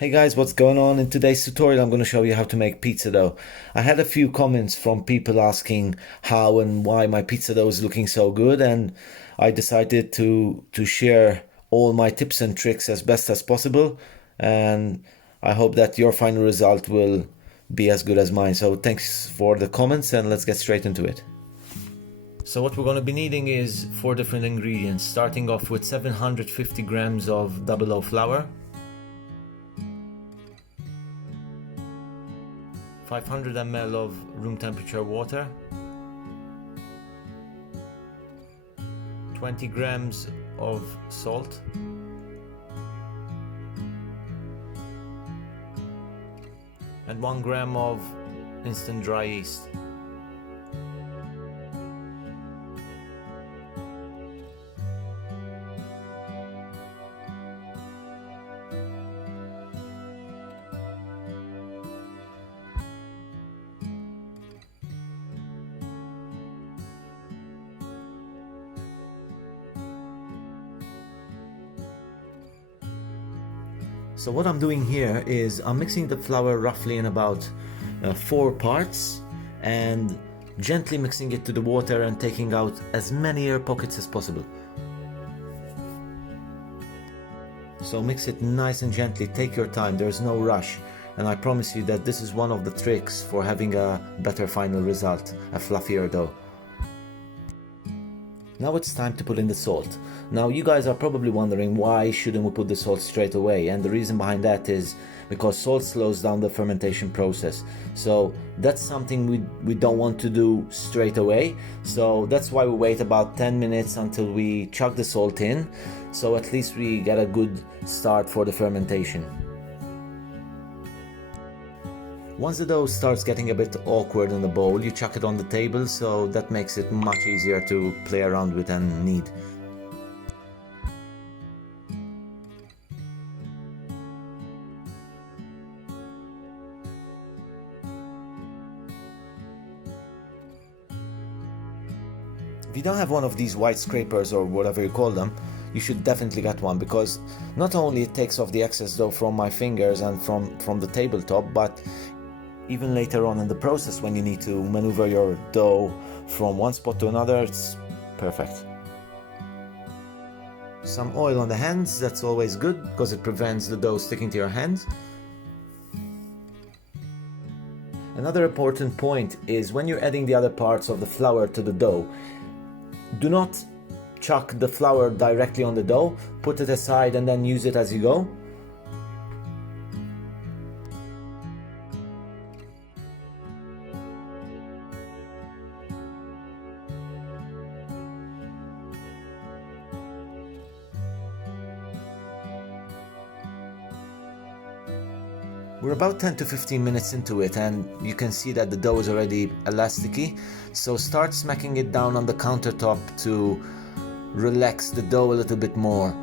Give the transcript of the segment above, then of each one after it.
Hey guys, what's going on? In today's tutorial I'm going to show you how to make pizza dough. I had a few comments from people asking how and why my pizza dough is looking so good, and I decided to share all my tips and tricks as best as possible, and I hope that your final result will be as good as mine. So thanks for the comments and let's get straight into it. So what we're going to be needing is 4 different ingredients, starting off with 750 grams of double O flour, 500 ml of room temperature water, 20 grams of salt, and 1 gram of instant dry yeast. So what I'm doing here is I'm mixing the flour roughly in about 4 parts and gently mixing it to the water and taking out as many air pockets as possible. So mix it nice and gently, take your time, there's no rush, and I promise you that this is one of the tricks for having a better final result, a fluffier dough. Now it's time to put in the salt. Now you guys are probably wondering why shouldn't we put the salt straight away, and the reason behind that is because salt slows down the fermentation process. So that's something we don't want to do straight away. So that's why we wait about 10 minutes until we chuck the salt in, so at least we get a good start for the fermentation. Once the dough starts getting a bit awkward in the bowl, you chuck it on the table, so that makes it much easier to play around with and knead. If you don't have one of these white scrapers or whatever you call them, you should definitely get one, because not only it takes off the excess dough from my fingers and from the tabletop, but even later on in the process when you need to maneuver your dough from one spot to another, it's perfect. Some oil on the hands, that's always good because it prevents the dough sticking to your hands. Another important point is when you're adding the other parts of the flour to the dough, do not chuck the flour directly on the dough, put it aside and then use it as you go. We're about 10 to 15 minutes into it and you can see that the dough is already elasticy, so start smacking it down on the countertop to relax the dough a little bit more.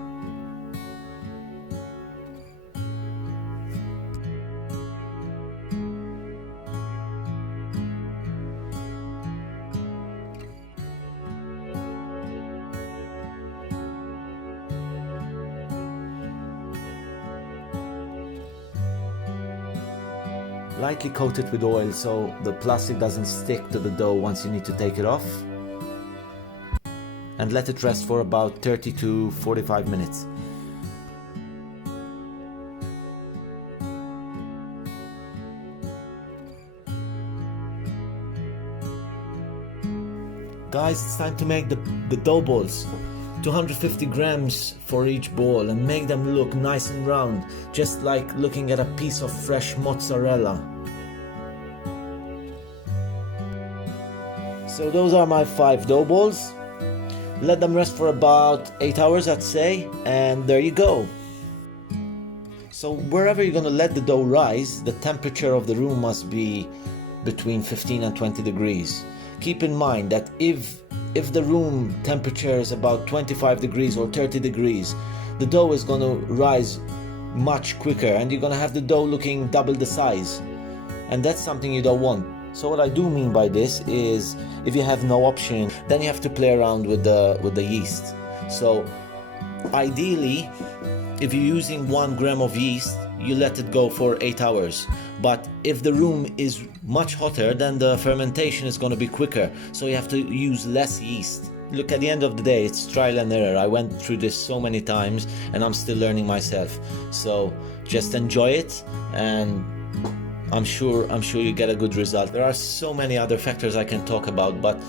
Lightly coat it with oil so the plastic doesn't stick to the dough once you need to take it off. And let it rest for about 30 to 45 minutes. Guys, it's time to make the dough balls. 250 grams for each ball, and make them look nice and round, just like looking at a piece of fresh mozzarella. So those are my 5 dough balls. Let them rest for about 8 hours, I'd say, and there you go. So wherever you're gonna let the dough rise, the temperature of the room must be between 15 and 20 degrees. Keep in mind that if the room temperature is about 25 degrees or 30 degrees, the dough is going to rise much quicker and you're going to have the dough looking double the size, and that's something you don't want. So what I do mean by this is, if you have no option, then you have to play around with the yeast. So ideally if you're using 1 gram of yeast, you let it go for 8 hours. But if the room is much hotter, then the fermentation is going to be quicker, so you have to use less yeast. Look, at the end of the day, it's trial and error. I went through this so many times and I'm still learning myself. So just enjoy it, and I'm sure you get a good result. There are so many other factors I can talk about, but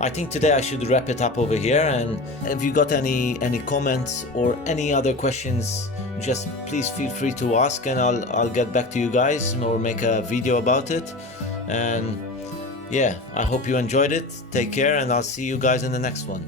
I think today I should wrap it up over here. And if you got any comments or any other questions, just please feel free to ask, and I'll get back to you guys or make a video about it. And yeah, I hope you enjoyed it. Take care, and I'll see you guys in the next one.